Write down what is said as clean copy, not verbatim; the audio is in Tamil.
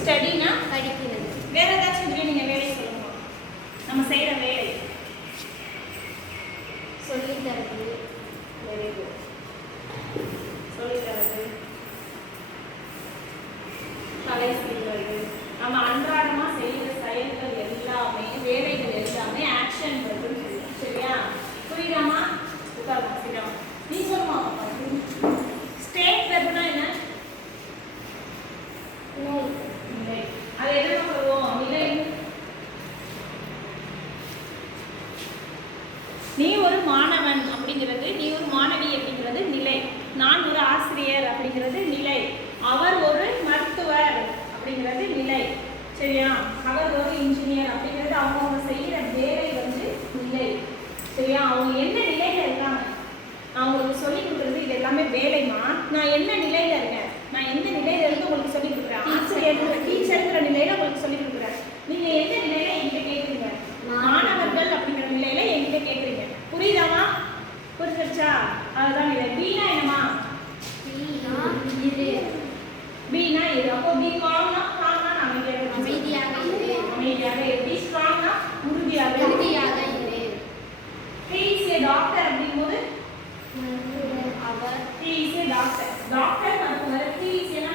ஸ்டடினா படிக்கிறது. வேற ஏதாச்சும் நீங்க வேலை சொல்லுங்க. நம்ம செய்யற வேலை சொல்லி தரது. Very good. சொல்லி தரது, கலை செய்வது, நம்ம அன்றாடமா செய்யற செயல்கள் எல்லாமே, வேலைகள் எல்லாமே ஆக்ஷன் வருதுன்னு சொல்லுவோம். சரியா? புரியுதாமா? உட்காருமா, சரியாமா? நீ சொல்லுமா? ஸ்டேட் வெர்ப்னா என்ன? நிலை. அது என்ன சொல்லுவோம்? நிலை. நீ ஒரு மாணவன் அப்படிங்கிறது, நீ ஒரு மாணவி அப்படிங்கிறது நிலை. நான் ஒரு ஆசிரியர் அப்படிங்கிறது நிலை. அவர் ஒரு மருத்துவர் அப்படிங்கிறது நிலை. சரியா? அவர் ஒரு இன்ஜினியர் அப்படிங்கிறது அவங்க செய்யற வேலை வந்து நிலை. சரியா? அவங்க என்ன நிலையில இருக்காங்க? நான் உங்களுக்கு சொல்லி கொடுக்குறது இது எல்லாமே வேலைமா. நான் என்ன நிலையில இருக்கேன், நான் எந்த நிலையில இருந்து உங்களுக்கு சொல்லி கொடுக்குறேன்? ஆசிரியர், டீச்சர்ங்கிற நிலையில உங்களுக்கு சொல்லி கொடுக்குறேன். நீங்க எந்த நிலையில என்கிட்ட கேட்குறீங்க? மாணவர்கள் அப்படிங்கிற நிலையில என்கிட்ட கேட்குறீங்க. புரியுதாமா? புரிஞ்சிருச்சா? அதுதான் நிலை. பீனா என்னமா? பீனா இது. அப்போ பி காம்னா, காம்னா அமைதியாக இரு. அமைதியாக இரு. பி ஸ்ட்ராங்னா உறுதியாக இரு. he is a doctor அப்படிங்கும்போது அவர், he is a doctor. Doctor மருத்துவர். he is என்ன